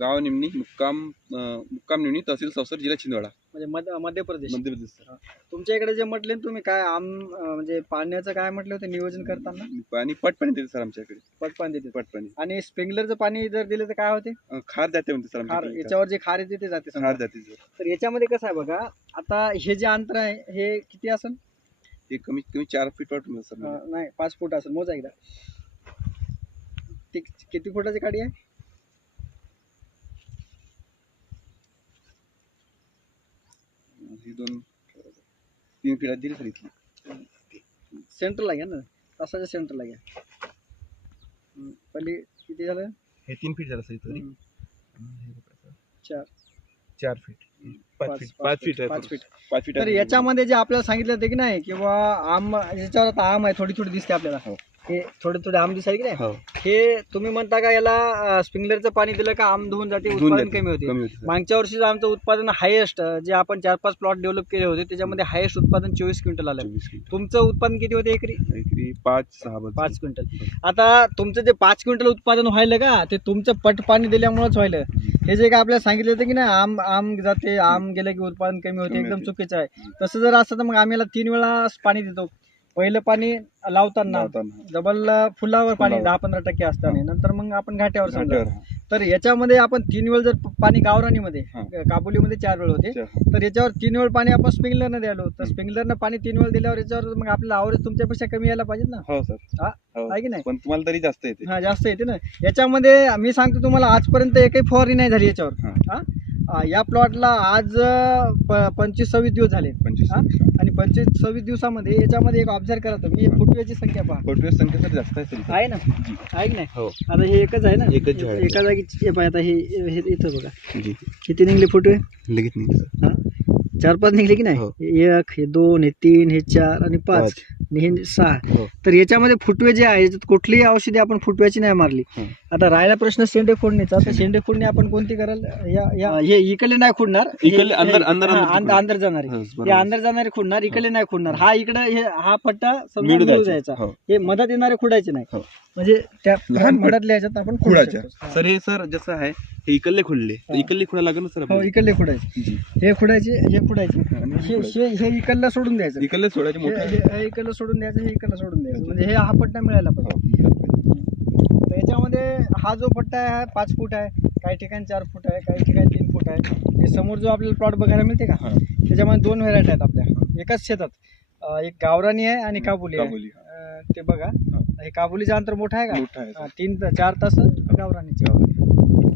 गाव निमणी मुक्काम मुक्काम निमणी तहसील संसद जिल्हा छिंदवाडा. म्हणजे मध्य मध्य प्रदेश. मध्य प्रदेश सर. तुमच्या इकडे जे म्हटले ना तुम्ही काय आम म्हणजे पाण्याचं काय म्हटलं होतं नियोजन करताना? आणि पट पाणी देते सर आमच्याकडे. पट पाणी देते. पट पाणी आणि स्प्रिंकलरचं पाणी जर दिलं तर काय होते? अं, खार जाते म्हणते सर खार आमच्याकडे याच्यावर जे खार येते ते जाते समजा. खार जाते सर. तर याच्यामध्ये कसं आहे बघा आता हे जे अंतर आहे हे किती असेल? हे कमीत कमी चार फीट वाटून सर अं, नाही पाच फूट असेल मोजा एकदा. ते किती फुटाची गाडी आहे? ही दोन तीन फीट दिली सर इथली. सेंटरला घ्या ना. तासाच्या सेंटरला घ्या. हं, पहिले किती झालं? हे तीन फीट झालं सर इथं हं, चार. चार फीट पाच पाच फीट पाच फीट पाच फीट पाच फीट तर. याच्यामध्ये जे आपल्याला सांगितलं होतं की नाही किंवा आम याच्यावर आता आम आहे थोडी थोडी दिसते आपल्याला. हो. हे थोडे थोडे आम दिसाय की नाही? हो. हे तुम्ही म्हणता का याला स्प्रिंकलरचं पाणी दिलं का आम धुवून जाते धुवून उत्पादन जाते. कमी होते? कमी होते. सर. मागच्या वर्षीचं आमचं उत्पादन हायेस्ट जे आपण चार पाच प्लॉट डेव्हलप केले होते त्याच्यामध्ये हायेस्ट उत्पादन चोवीस क्विंटल आलं. चोवीस. तुमचं उत्पादन किती होते एकरी? एकरी पाच सहा बस पाच क्विंटल. आता तुमचं जे पाच क्विंटल उत्पादन व्हायलं का ते तुमचं पट पाणी दिल्यामुळेच व्हायलं. हे जे काय आपल्याला सांगितलं होतं की ना आम आम जाते आम गेलं की उत्पादन कमी होते कमी एकदम होते. चुकीचं आहे. तसं जर असतं तर मग आम्ही याला तीन वेळा पाणी देतो. पहिलं पाणी लावताना लावताना. डबल फुलावर पाणी फुलावर. दहा पंधरा टक्के असताना नंतर मग आपण घाट्यावर समजा घाट्यावर. तर याच्यामध्ये आपण तीन वेळ जर प- पाणी गावरानीमध्ये हा. काबुलीमध्ये चार वेळ होते. तर याच्यावर तीन वेळ पाणी आपण स्प्रिंकलरनं द्यालो तर स्प्रिंकलरनं पाणी तीन वेळ दिल्यावर याच्यावर मग आपल्याला आवरेज तुमच्यापेक्षा कमी यायला पाहिजे ना हो सर हा? हो. आहे की नाही पण तुम्हाला तरी जास्त येते हा जास्त येते ना याच्यामध्ये मी सांगतो तुम्हाला आजपर्यंत एकही फवारणी नाही झाली याच्यावर हा. हा या प्लॉटला आज पंचवीस सव्वीस दिवस झाले? आणि पंचवीस सव्वीस दिवसामध्ये याच्यामध्ये एक ऑब्झर्व करा तुम्ही फुटव्याची संख्या पहा. फोटोची संख्या सर जास्त आहे ना? आहे की नाही? हो. आता हे एकच आहे ना? एकच. एका जागी हे आता हे इथं बघा. जी. किती निघले फुटवे? लगेच हा? चार पाच निघले की नाही. हे. एक हे दोन हे तीन हे चार आणि पाच. सहा हो तर याच्यामध्ये फुटवे जे आहे याच्यात कुठलीही औषधी आपण फुटव्याची नाही मारली हं. आता राहिला प्रश्न शेंडे फोडणीचा तर शेंडे फोडणी आपण कोणती कराल या या हे इकडले नाही खोडणार इकडले अंदर- हे- अंदर- अंदर जाणारे हो, हे. अंदर जाणारे खोडणार इकडले नाही खोडणार हा इकडे हे हा पट्टा समजा मिळू मिळू द्यायचा. जायचा हो. हे मधात येणारे खोडायचे नाही हो. म्हणजे त्या लहान मधातल्या ह्याच्यात आपण खोडू खुडाच्या शकतो. हा. सर हे सर जसं आहे हे इकडले खुडले. इकडले खुडा लागेल ना सर हो आपल्याला? इकडले खोडायचे. हे खोडायचे हे खोडायचे. हे हे इकडला सोडून द्यायचं. इकडले सोडायचे हे मोठे. हे- हे इकडलं सोडून द्यायचं हे इकडलं सोडून द्यायचं. म्हणजे हे हा पट्टा मिळायला पाहिजे. तर याच्यामध्ये हा जो पट्टा आहे हा पाच फूट आहे काही ठिकाणी चार फूट आहे काही ठिकाणी तीन फूट आहे. हे समोर जो आपल्याला प्लॉट बघायला मिळते का? हा. त्याच्यामध्ये दोन व्हेरायटी आहेत आपल्या. एकाच शेतात. अं, एक गावरानी आहे आणि काबुली आहे. काबुली, अं, ते बघा. हे. काबुलीचं अंतर मोठं आहे का? मोठा आहे हा. तीन चार तास गावरानीचे.